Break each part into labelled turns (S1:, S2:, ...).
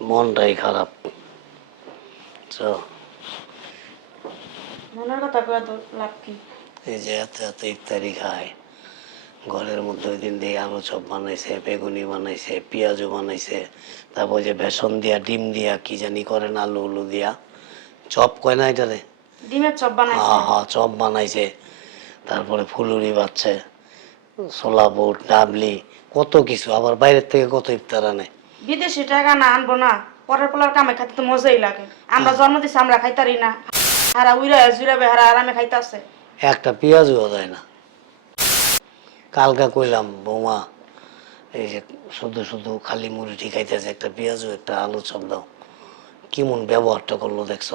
S1: মনটাই খারাপ। চ
S2: মনের কথা কয়ে তো লাভ কি?
S1: এই যে এত এত ইফতারি খায় ঘরের মধ্যে ওই দিন দিয়ে আলু চপ বানাইছে বেগুনি বানাইছে পেঁয়াজও বানাইছে তারপর যে বেসন দিয়া ডিম দিয়া কি জানি করে না আলু উলু দিয়া। চপ কয় না এটারে?
S2: ডিমের চপ বানাইছে।
S1: হ্যাঁ হ্যাঁ চপ বানাইছে তারপরে ফুলুরি বাচ্ছে ছোলা বুট ডাবলি কত কিছু আবার বাইরের থেকে কত ইফতার আনে।
S2: বিদেশি টাকা না আনব না পরের পোলার কামে খাইতে তো মজাই লাগে। আমরা জন্ম দিছি আমরা খাইতারি না। হারা উইরা জুড়াবে হারা আরামে খাইতাছে।
S1: একটা পেঁয়াজও দেয় না। কালকা কইলাম বৌমা এই যে শুধু শুধু খালি মুড়ি খাইতেছে একটা পেঁয়াজও একটা আলু চপ দাও। কেমন ব্যবহারটা করল দেখছ?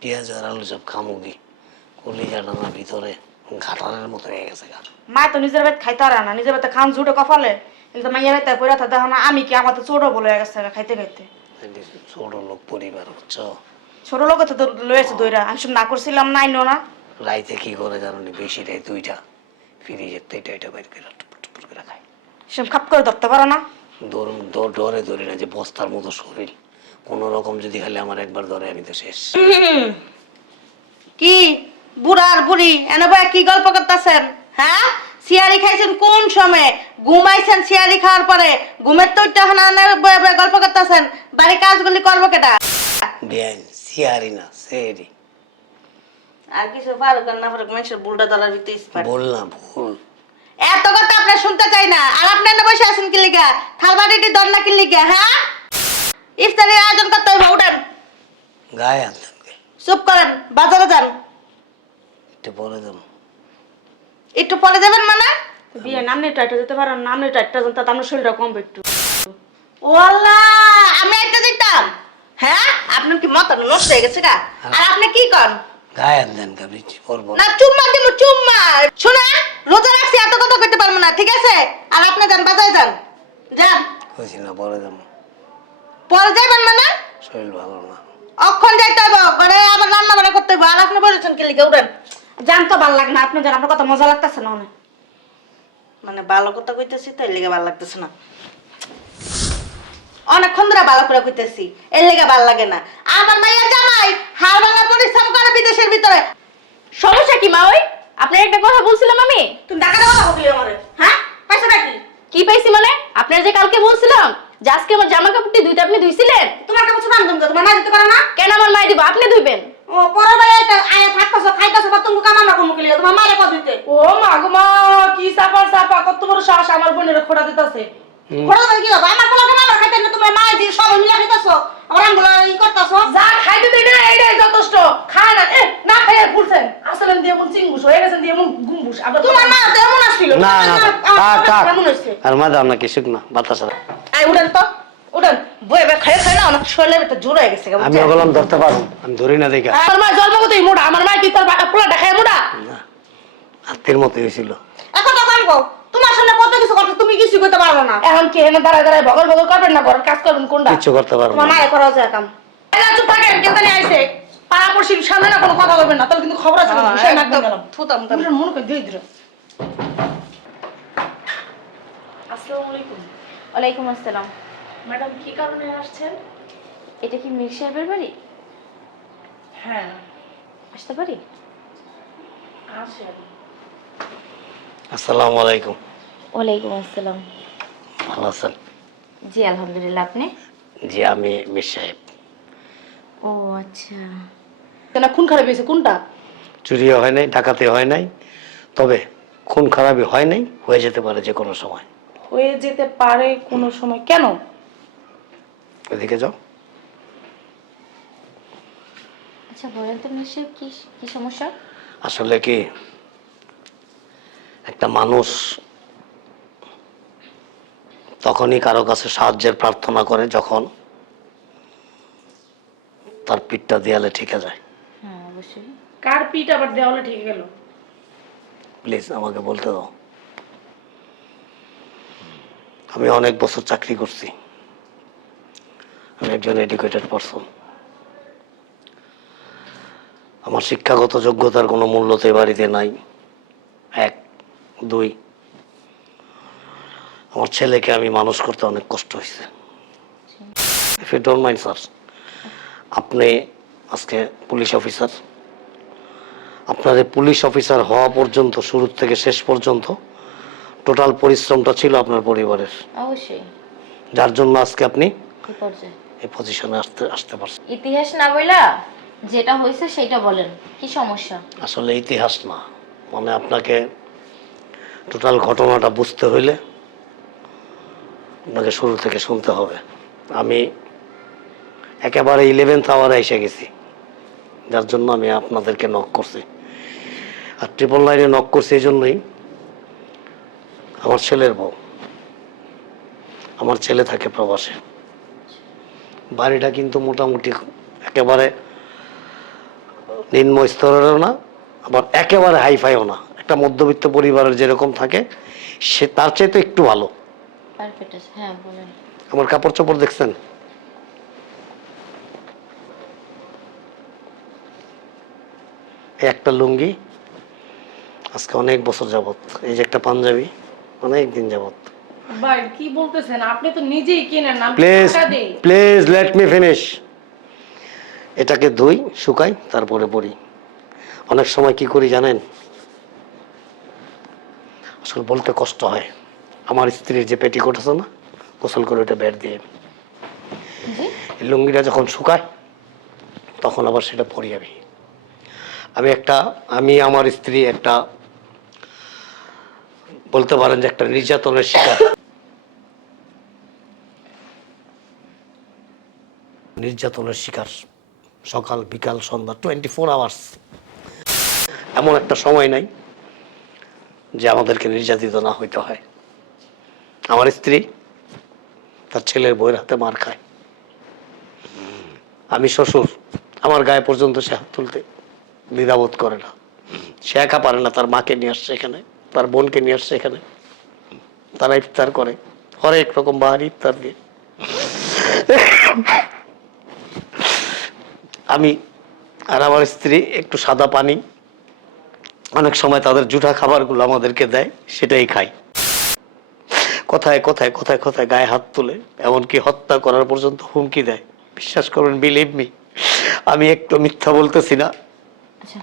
S1: পেঁয়াজ আর আলু চপ খামো কি? কলিজাটা না ভিতরে ঘাটারের মতো হয়ে গেছে গা।
S2: মা তো নিজের বাড়িতে খাইতারা না নিজের বাড়িতে খান জুটে কপালে। কিন্তু মাইয়া দেখো না। আমি কি আমার তো ছোট বলে গেছে খাইতে খাইতে?
S1: ছোট লোক পরিবার
S2: ছোট লোক তো লয়েছে দইরা। আমি সব না করছিলাম নাই নো না।
S1: রাইতে কি করে জানো বেশি রাই দুইটা। ফ্রিজের তো এটা এটা বাইর করে টুপুর করে
S2: সব খাপ করে ধরতে পারো না।
S1: ধরুন দৌড় ডরে ধরি না যে বস্তার মতো শরীর। কোনো রকম যদি খালি আমার একবার ধরে আমি তো শেষ।
S3: কি? বুড়ার বুড়ি এনে ভাই কি গল্প করতেছেন? হ্যাঁ? সিয়ারি খাইছেন কোন সময়ে? ঘুমাইছেন সিয়ারি খাওয়ার পরে? ঘুমের তো তখন গল্প করতেছেন। বাড়ি কাজগুলি করব কেটা?
S1: বেআইন সিয়ারি না
S3: আর কিছু ফারুক আর না ফারুক মানুষের বুলটা দলার ভিতরে স্পার্ট
S1: বল না ভুল।
S3: এত কথা আপনি শুনতে চাই না। আর আপনি এনে বসে আছেন কি লিগা? থালবাটিটি দন্না কি লিগা হ্যাঁ? ইফতারের আয়োজন করতে হবে উঠেন।
S1: গায়ে আনতেন
S3: চুপ করেন বাজারে যান।
S1: একটু দেব
S3: একটু পরে যাবেন মানে?
S2: বিয়ে নামনি টাইটা যেতে পারো নামনি টাইটটা জানতে আমার শরীরটা কমবে একটু।
S3: ওয়াল্লাহ আমি একটা দিতাম। হ্যাঁ? আপনার কি মাথা নষ্ট হয়ে গেছে গা? আর আপনি কি করেন?
S1: গায়ে আনতেন কে বৃষ্টি পরবো
S3: না চুম্মা দিব চুম্মা। শোনা রোজা রাখছি এত কথা করতে পারব না ঠিক আছে? আর আপনি যান বাজারে যান। যান।
S1: কইছি না পরে দেব
S3: পরে যাবেন মানে?
S1: শরীর ভালো না।
S3: অক্ষণ যাইতে হবে ঘরে আবার রান্না বান্না করতে হবে আর আপনি বলেছেন কি লিখে উঠেন?
S2: জান তো ভালো লাগে না আপনি জান আপনার কথা মজা লাগতেছে না অনেক।
S3: মানে ভালো কথা কইতেছি তাই লেগে ভালো লাগতেছে না। অনেকক্ষণ ধরে ভালো করে কইতেছি এর লেগে ভালো লাগে না। আমার মাইয়া জামাই হাড় ভাঙা পরিশ্রম করে বিদেশের ভিতরে।
S4: সমস্যা কি মা ওই? আপনার একটা কথা বলছিলাম আমি।
S2: তুমি টাকা দেওয়া কথা বলি আমারে। হ্যাঁ? পয়সাটা কি
S4: কি পাইছি মানে? আপনার যে কালকে বলছিলাম যে আজকে আমার জামা কাপড়টি ধুইতে আপনি ধুইছিলেন।
S2: তোমার কাছে ছোট আনতাম তোমার মা দিতে পারে না?
S4: কেন আমার মাই দিব? আপনি ধুইবেন।
S2: ও বারে এটা আয়া থাকতেছো খাইতেছো বা তুমি কাম আমরা কোনো কিলিয়ে তোমার মায়ের কথা দিতে?
S5: ও মা গো মা কি চাপা চাপা কত বড় সাহস আমার বোনের খোড়া দিতেছে।
S2: বড় কি হবে? আমার কোনো কাম খাইতে না তোমার মায়ের দিয়ে সবাই মিলে খাইতেছো? আমার আমগুলো ই করতেছো?
S5: যা খাইতে দিই না এইটাই যথেষ্ট। খায় না এ না খাইয়ে ফুলছেন। আসলেন দিয়ে মন চিংবুস হয়ে গেছেন দিয়ে মন গুম্বুস। আবার
S2: তোমার মা তো এমন আসছিল?
S1: না না থাক থাক।
S2: কেমন হয়েছে?
S1: আর মা দাও না কি শুক বাতাস
S3: আই উঠেন তো। উঠেন বই এবার খাই খাই না অনেক শরীরের ভিতরে জোর হয়ে গেছে
S1: আমি
S3: বুঝছেন?
S1: ধরতে পারব আমি ধরি না দেখা।
S5: আমার মা জন্মগতই মোটা আমার মা কি তোর পোলা দেখায় মোটা
S1: হাতের মতো হয়েছিল।
S2: এখন তো কাম কর তোমার সামনে কত কিছু করতে তুমি কিছু করতে পারবে না।
S5: এখন কি এনে দাঁড়ায় দাঁড়ায় বগল বগল করবেন না ঘরের কাজ করবেন কোনটা?
S1: কিচ্ছু করতে পারব
S2: তোমার
S1: না।
S2: মায়ের করা যায় কাম।
S5: এই চুপ থাকেন কেউ জানি আইছে পাড়াপড়শির সামনে না কোনো কথা বলবেন না তাহলে কিন্তু খবর আছে
S3: হ্যাঁ,
S5: বিষয় নাক
S3: একদম। থুতাম তাম।
S5: মনে করে দিয়ে দিল
S4: আসসালামু আলাইকুম। ওয়ালাইকুম আসসালাম।
S5: ম্যাডাম কি কারণে আসছেন?
S4: এটা কি মীর সাহেবের বাড়ি?
S5: হ্যাঁ।
S4: আসতে পারি?
S5: আসেন।
S1: আসসালামু আলাইকুম।
S4: ওয়ালাইকুম আসসালাম।
S1: ভালো আছেন?
S4: জি আলহামদুলিল্লাহ। আপনি?
S1: জি আমি মির সাহেব।
S4: ও আচ্ছা।
S5: না খুন খারাপ হয়েছে কোনটা?
S1: চুরিও হয় নাই ডাকাতি হয় নাই তবে খুন খারাপই হয় নাই হয়ে যেতে পারে যে কোনো সময়।
S5: হয়ে যেতে পারে কোনো সময়। কেন?
S1: এদিকে যাও।
S4: আচ্ছা বলেন তো সাহেব কি কি সমস্যা?
S1: আসলে কি একটা মানুষ তখনই কারও কাছে সাহায্যের প্রার্থনা করে যখন তার পিঠটা দেয়ালে ঠিকে যায়।
S4: হ্যাঁ অবশ্যই।
S5: কার পিঠ আবার দেওয়ালে ঠিক গেল?
S1: প্লিজ আমাকে বলতে দাও। আমি অনেক বছর চাকরি করছি। আমি একজন এডুকেটেড পারসন আমার শিক্ষাগত যোগ্যতার কোনো মূল্য তো বাড়িতে নাই। এক দুই আমার ছেলেকে আমি মানুষ করতে অনেক কষ্ট হয়েছে if you don't mind sir আপনি আজকে পুলিশ অফিসার। আপনার পুলিশ অফিসার হওয়া পর্যন্ত শুরু থেকে শেষ পর্যন্ত টোটাল পরিশ্রমটা ছিল আপনার পরিবারের।
S4: অবশ্যই।
S1: যার জন্য আজকে আপনি এই পজিশনে আসতে আসতে
S4: ইতিহাস না বইলা যেটা হয়েছে সেটা বলেন কি সমস্যা?
S1: আসলে ইতিহাস না। মানে আপনাকে টোটাল ঘটনাটা বুঝতে হইলে আপনাকে শুরু থেকে শুনতে হবে। আমি একেবারে ইলেভেন্থ আওয়ারে এসে গেছি। যার জন্য আমি আপনাদেরকে নক করছি। আর ট্রিপল লাইনে নক করছি এই জন্যই আমার ছেলের বউ। আমার ছেলে থাকে প্রবাসে। বাড়িটা কিন্তু মোটামুটি একেবারে নিম্ন স্তরেরও না আবার একেবারে হাইফাইও না। একটা মধ্যবিত্ত পরিবারের যেরকম থাকে সে তার চাইতে একটু ভালো।
S4: হ্যাঁ
S1: আমার কাপড় চোপড় দেখছেন? একটা লুঙ্গি আজকে অনেক বছর যাবত এই যে একটা পাঞ্জাবি অনেক দিন যাবত
S5: ভাই কি বলতেছেন? আপনি তো নিজেই কিনেন না
S1: please please let me finish এটাকে ধুই শুকাই তারপরে পরি অনেক সময় কি করি জানেন? আসলে বলতে কষ্ট হয়। আমার স্ত্রীর যে পেটিকোট আছে না গোসল করে ওটা বের দিয়ে। লুঙ্গিটা যখন শুকায় তখন আবার সেটা পরি আমি। আমি একটা আমি আমার স্ত্রী একটা বলতে পারেন যে একটা নির্যাতনের শিকার। নির্যাতনের শিকার সকাল, বিকাল, সন্ধ্যা টোয়েন্টি ফোর আওয়ার্স এমন একটা সময় নাই যে আমাদেরকে নির্যাতিত না হইতে হয়। আমার স্ত্রী তার ছেলের বইয়ের হাতে মার খায়। আমি শ্বশুর, আমার গায়ে পর্যন্ত সে হাত তুলতে দ্বিধাবোধ করে না। সে একা পারে না, তার মাকে নিয়ে আসছে এখানে, তার বোনকে নিয়ে আসছে এখানে। তারা ইফতার করে, হরেক রকম বাহারি ইফতার দিয়ে। আমি আর আমার স্ত্রী একটু সাদা পানি। অনেক সময় তাদের জুঠা খাবারগুলো আমাদেরকে দেয়, সেটাই খাই। কোথায় কোথায় কোথায় কোথায় গায়ে হাত তুলে, এমনকি হত্যা করার পর্যন্ত হুমকি দেয়। বিশ্বাস করবেন বিলিভ মি আমি একটু মিথ্যা বলতেছি না।
S4: আচ্ছা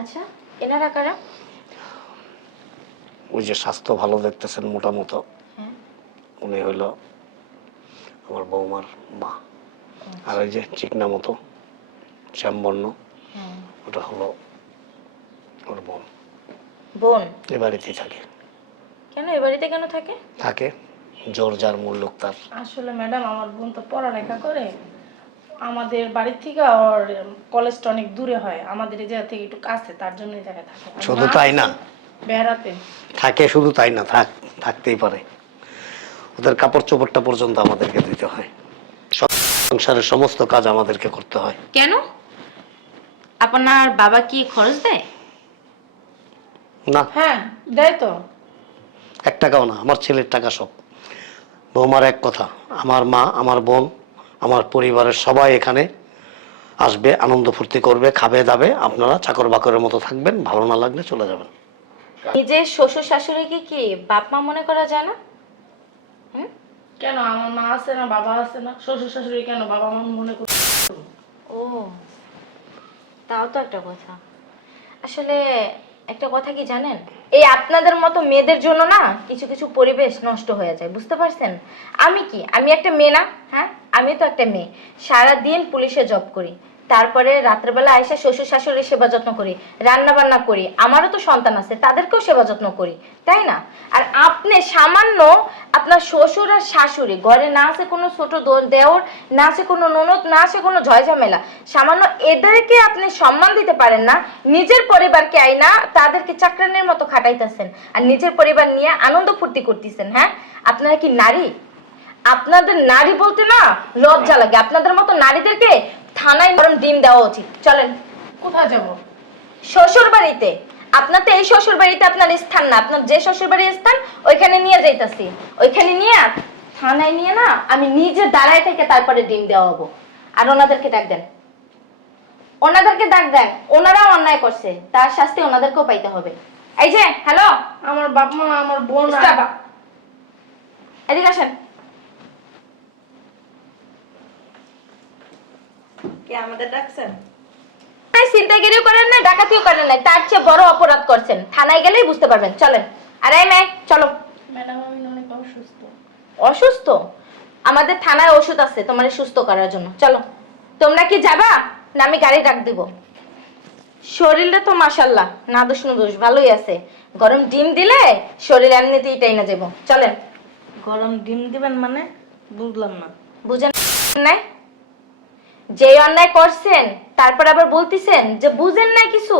S4: আচ্ছা এনারা কারা?
S1: ওই যে স্বাস্থ্য ভালো দেখতেছেন মোটা
S4: হ্যাঁ
S1: উনি হইল আমার বৌমার মা। আর ওই যে চিকনা মতো শ্যামবর্ণ ওটা হলো ওর বোন।
S4: বোন?
S1: এ বাড়িতেই থাকে।
S4: কেন? এ বাড়িতে কেন থাকে?
S1: থাকে। জোর যার মূল লোক তার।
S5: আসলে ম্যাডাম আমার বোন তো পড়ালেখা করে। আমাদের বাড়ির থেকে ওর কলেজটা অনেক দূরে হয়। আমাদের এই জায়গা থেকে একটু কাছে তার জন্য এই থাকে।
S1: শুধু তাই না?
S5: বেড়াতে?
S1: থাকে শুধু তাই না থাক থাকতেই পারে। ওদের কাপড় চোপড়টা পর্যন্ত আমাদেরকে দিতে হয়। সংসারের সমস্ত কাজ আমাদেরকে করতে হয়।
S4: কেন? আপনার বাবা কি খরচ দেয়?
S1: না।
S5: হ্যাঁ দেয় তো।
S1: এক টাকাও না আমার ছেলের টাকা সব। বৌমার এক কথা আমার মা আমার বোন আমার পরিবারের সবাই এখানে আসবে আনন্দ ফুর্তি করবে খাবে দাবে আপনারা চাকর বাকরের মতো থাকবেন ভালো না লাগলে চলে যাবেন।
S4: নিজের শ্বশুর শাশুড়িকে কি বাপ মা মনে করা যায় না?
S5: কেন? আমার মা আছে না বাবা আছে না। শ্বশুর শাশুড়ি কেন বাবা মা মনে কর
S4: ও তাও তো একটা কথা। আসলে একটা কথা কি জানেন? এই আপনাদের মতো মেয়েদের জন্য না কিছু কিছু পরিবেশ নষ্ট হয়ে যায় বুঝতে পারছেন? আমি কি? আমি একটা মেয়ে না হ্যাঁ? আমি তো একটা মেয়ে। সারা দিন পুলিশে জব করি। তারপরে রাত্রেবেলা এসে শ্বশুর শাশুড়ির সেবা যত্ন করি রান্না বান্না করি, আমারও তো সন্তান আছে, তাদেরকেও সেবা যত্ন করি, তাই না? আর আপনি সামান্য আপনার শ্বশুর আর শাশুড়ি, ঘরে না আছে কোনো ছোট দেওর, না আছে কোনো ননদ, না আছে কোনো ঝয়ঝামেলা, সামান্য এদেরকে আপনি সম্মান দিতে পারেন না, নিজের পরিবারকে আইনা তাদেরকে চাকরানের মতো খাটাইতেছেন, আর নিজের পরিবার নিয়ে আনন্দ ফুর্তি করতেছেন হ্যাঁ? আপনারা কি নারী? আপনাদের নারী বলতে না লজ্জা লাগে, আপনাদের মতো নারীদেরকে থানায় ডিম দেওয়া উচিত। চলেন।
S5: কোথায় যাব?
S4: শ্বশুর বাড়িতে আপনার তো এই শ্বশুর বাড়িতে আপনার স্থান না। আপনার যে শ্বশুর বাড়ির স্থান ওইখানে নিয়ে যাইতাছি। ওইখানে নিয়ে থানায় নিয়ে না আমি নিজে দাঁড়ায় থেকে তারপরে ডিম দেওয়া হব। আর ওনাদেরকে ডাক দেন। ওনাদেরকে ডাক দেন। ওনারা অন্যায় করছে। তার শাস্তি ওনাদেরকেও পাইতে হবে। এই যে হ্যালো?
S5: আমার বাপ মা আমার বোন
S4: এদিকে আসেন।
S3: কে আমাদের ডাকছেন?
S4: এই চিন্তাগিরিও করেন না ডাকাতিও করেন না তার চেয়ে বড় অপরাধ করছেন। থানায় গেলেই বুঝতে পারবেন চলেন। আরে এই মেয়ে চলো।
S5: ম্যাডাম আমি অনেক অসুস্থ।
S4: অসুস্থ? আমাদের থানায় ওষুধ আছে তোমার সুস্থ করার জন্য। চলো। তোমরা কি যাবা? না আমি গাড়ি ডাক দিব। শরীরটা তো মাসাল্লাহ না দোষ দোষ ভালোই আছে। গরম ডিম দিলে শরীর এমনিতেই টাইনা যাব চলেন।
S3: গরম ডিম দিবেন মানে বুঝলাম না।
S4: বুঝেন নাই? যে অন্যায় করছেন তারপর আবার বলতেছেন যে বুঝেন না কিছু।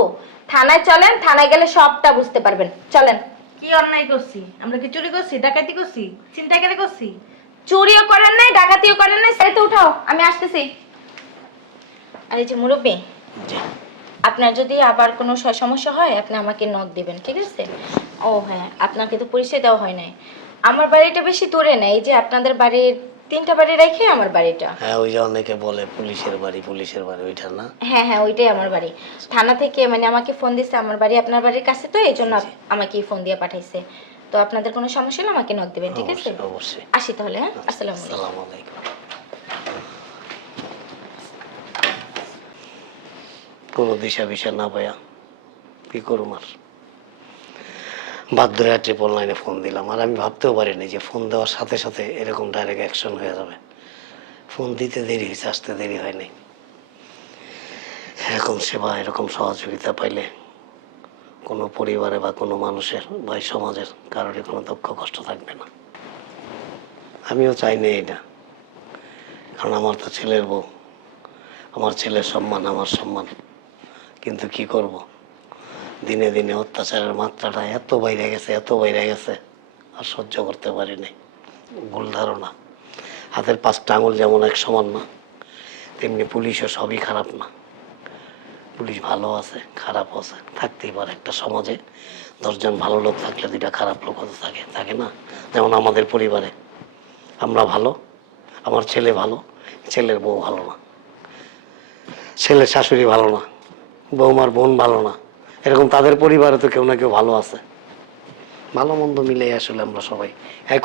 S4: থানায় চলেন থানায় গেলে সবটা বুঝতে পারবেন। চলেন।
S3: কি অন্যায় করছি? আমরা কি চুরি করছি ডাকাতি করছি চিন্তাকারী করছি?
S4: চুরিও করেন নাই ডাকাতিও করেন নাই। সাইতে উঠাও আমি আসতেছি। আর এই যে মুরব্বী আপনার যদি আবার কোনো সমস্যা হয় আপনি আমাকে নক দিবেন ঠিক আছে? ও হ্যাঁ আপনাকে তো পরিচয় দেওয়া হয় নাই। আমার বাড়িটা বেশি দূরে না এই যে আপনাদের বাড়ির তিনটা বাড়ি রেখে আমার বাড়িটা।
S1: হ্যাঁ ওই যে অনেকে বলে পুলিশের বাড়ি পুলিশের বাড়ি ওইটা না?
S4: হ্যাঁ হ্যাঁ ওইটাই আমার বাড়ি। থানা থেকে মানে আমাকে ফোন দিছে আমার বাড়ি আপনার বাড়ির কাছে তো এই জন্য আমাকে ফোন দিয়ে পাঠাইছে। তো আপনাদের কোনো সমস্যা হলে আমাকে নক দিবেন ঠিক আছে?
S1: অবশ্যই
S4: আসি তাহলে হ্যাঁ? আসসালামু আলাইকুম।
S1: আসসালামু আলাইকুম। কোনো দিশা বিশা না পাইয়া কি করুম আর? বাধ্য হয়ে ট্রিপল লাইনে ফোন দিলাম। আর আমি ভাবতেও পারিনি যে ফোন দেওয়ার সাথে সাথে এরকম ডাইরেক্ট অ্যাকশন হয়ে যাবে। ফোন দিতে দেরি হয়েছে, আসতে দেরি হয়নি। এরকম সেবা, এরকম সহযোগিতা পাইলে কোনো পরিবারে বা কোনো মানুষের বা সমাজের কারোরই কোনো দুঃখ, কষ্ট থাকবে না। আমিও চাই না কারণ আমার তো ছেলের বউ। আমার ছেলের সম্মান, আমার সম্মান। কিন্তু কি করব? দিনে দিনে অত্যাচারের মাত্রাটা এত বাইরে গেছে, এত বাইরে গেছে, আর সহ্য করতে পারিনি ভুল ধারণা। হাতের পাঁচটা আঙুল যেমন এক সমান না, তেমনি পুলিশও সবই খারাপ না। পুলিশ ভালো আছে, খারাপ আছে, থাকতেই পারে একটা সমাজে। দশজন ভালো লোক থাকলে দুইটা খারাপ লোকও তো থাকে থাকে না? যেমন আমাদের পরিবারে। আমরা ভালো, আমার ছেলে ভালো, ছেলের বউ ভালো না। ছেলের শাশুড়ি ভালো না, বৌমার বোন ভালো না। এরকম তাদের পরিবারে তো কেউ না কেউ ভালো আছে। ভালো মন্দ মিলেই আসলে আমরা সবাই এক